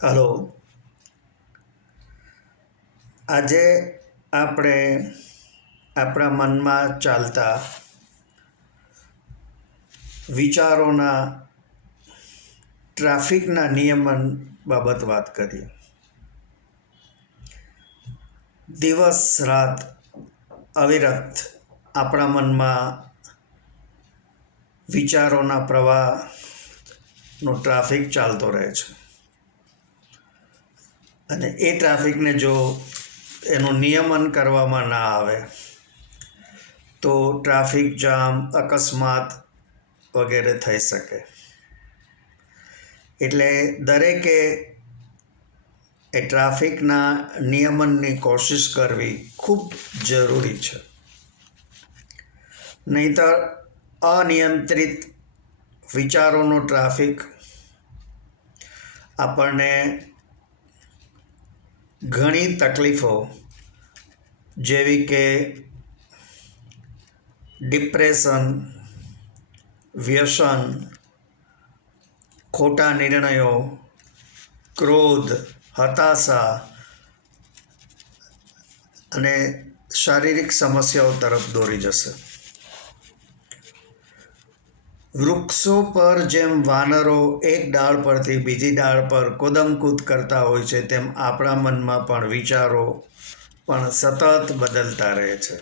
Hello. આજે આપણે આપણા મનમાં ચાલતા વિચારોના ટ્રાફિકના નિયમન બાબત વાત કરીએ. દિવસ રાત અવિરત આપણા મનમાં વિચારોના પ્રવાહનો ટ્રાફિક ચાલતો રહે છે અને એ ટ્રાફિકને જો એનું નિયમન કરવામાં ના આવે તો ટ્રાફિક જામ, અકસ્માત વગેરે થઈ શકે. એટલે દરેકે એ ટ્રાફિકના નિયમનની કોશિશ કરવી ખૂબ જરૂરી છે. નહીંતર અનિયંત્રિત વિચારોનો ટ્રાફિક આપણને ઘણી તકલીફો જેવી કે ડિપ્રેશન, વ્યસન, ખોટા નિર્ણયો, ક્રોધ, હતાશા અને શારીરિક સમસ્યાઓ તરફ દોરી જશે. વૃક્ષો પર જેમ વાનરો એક ડાળ પરથી બીજી ડાળ પર કૂદમકૂદ કરતા હોય છે, તેમ આપણા મનમાં પણ વિચારો પણ સતત બદલતા રહે છે,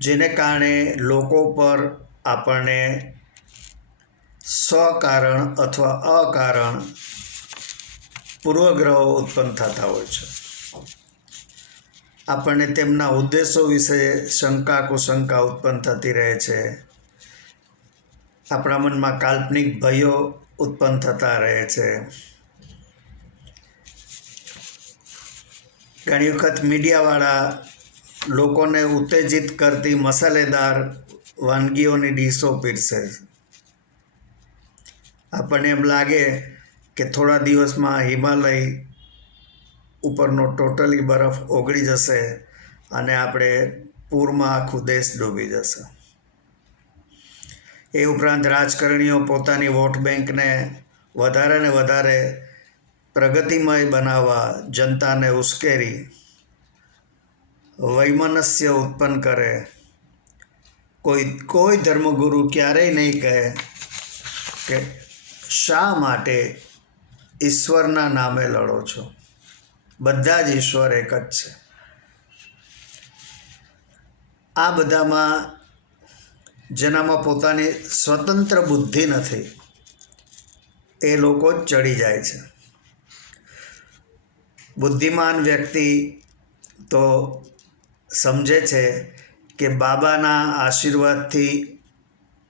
જેને કારણે લોકો પર આપણને સકારણ અથવા અકારણ પૂર્વગ્રહો ઉત્પન્ન થતા હોય છે. આપણને તેમના ઉદ્દેશો વિશે શંકા કુશંકા ઉત્પન્ન થતી રહે છે. આપણા મનમાં કાલ્પનિક ભયો ઉત્પન્ન થતા રહે છે. ઘણી વખત મીડિયાવાળા લોકોને ઉત્તેજિત કરતી મસાલેદાર વાનગીઓની ડીશો પીરસે. આપણને એમ લાગે કે થોડા દિવસમાં હિમાલય ઉપરનો ટોટલી બરફ ઓગળી જશે અને આપણે પૂરમાં આખું દેશ ડૂબી જશે. એ ઉપરાંત રાજકારણીઓ પોતાની વોટ બેંકને વધારે ને વધારે પ્રગતિમય બનાવવા જનતાને ઉશ્કેરી વૈમનસ્ય ઉત્પન્ન કરે. કોઈ ધર્મગુરુ ક્યારેય નહીં કહે કે શા માટે ઈશ્વરના નામે લડો છો, બધા જ ઈશ્વર એક જ છે. આ બધામાં જેનામાં પોતાની સ્વતંત્ર બુદ્ધિ નથી એ લોકો જ ચડી જાય છે. બુદ્ધિમાન વ્યક્તિ તો સમજે છે કે બાબાના આશીર્વાદથી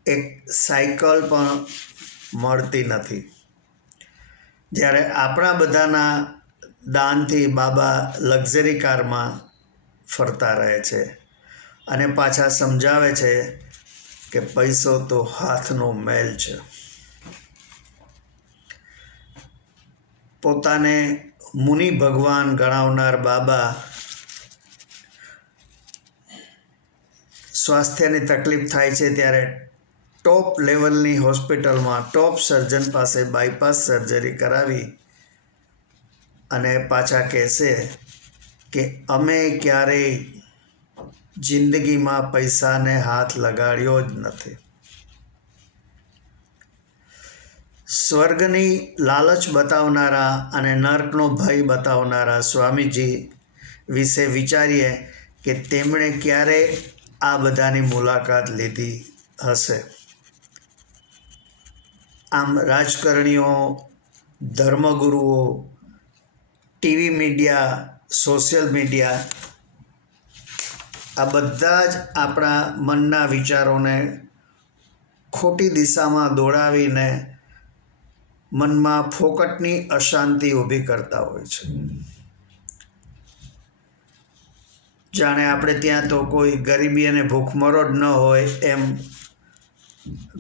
એક સાયકલ પણ મળતી નથી, જ્યારે આપણા બધાના દાનથી બાબા લક્ઝરી કારમાં ફરતા રહે છે અને પાછા સમજાવે છે કે પૈસો તો હાથનો મેલ છે. પોતાને મુનિ ભગવાન ગણાવનાર બાબા સ્વાસ્થ્યની તકલીફ થાય છે ત્યારે ટોપ લેવલની હોસ્પિટલમાં ટોપ સર્જન પાસે બાયપાસ સર્જરી કરાવી અને પાછા કહેશે કે અમે ક્યારેય જિંદગીમાં પૈસાને હાથ લગાડ્યો જ નથી. સ્વર્ગની લાલચ બતાવનારા અને નર્કનો ભય બતાવનારા સ્વામીજી વિશે વિચારીએ કે તેમણે ક્યારે આ બધાની મુલાકાત લીધી હશે. આમ રાજકારણીઓ, ધર્મગુરુઓ, ટીવી મીડિયા, સોશિયલ મીડિયા આ બધા જ આપણા મનના વિચારોને ખોટી દિશામાં દોડાવીને મનમાં ફોકટની અશાંતિ ઊભી કરતા હોય છે. જાણે આપણે ત્યાં તો કોઈ ગરીબી અને ભૂખમરો જ ન હોય એમ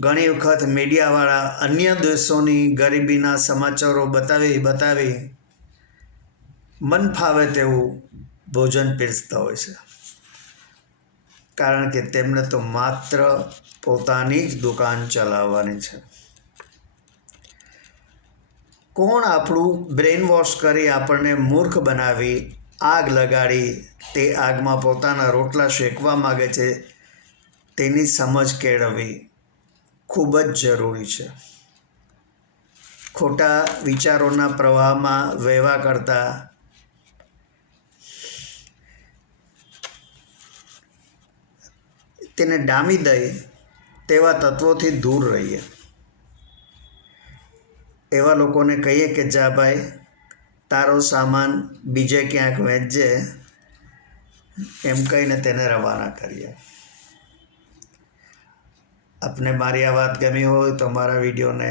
ઘણી વખત મીડિયાવાળા અન્ય દેશોની ગરીબીના સમાચારો બતાવી મન ફાવે તેવું ભોજન પીરસતા હોય છે, કારણ કે તેમને તો માત્ર પોતાની જ દુકાન ચલાવવાની છે. કોણ આપણું બ્રેઇન વોશ કરી આપણને મૂર્ખ બનાવી આગ લગાડી તે આગમાં પોતાના રોટલા શેકવા માગે છે તેની સમજ કેળવવી ખૂબ જ જરૂરી છે. ખોટા વિચારોના પ્રવાહમાં વહેવા કરતાં તેને ડામી દઈ તેવા તત્વોથી દૂર રહીએ. એવા લોકોને કહીએ કે જા ભાઈ તારો સામાન બીજે ક્યાંક વેચજે એમ કહીને તેને રવાના કરીએ. આપને મારી આ વાત ગમી હોય તો મારા વિડીયોને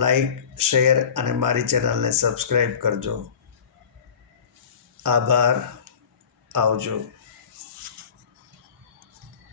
લાઈક, શેર અને મારી ચેનલને સબસ્ક્રાઈબ કરજો. આભાર. આવજો.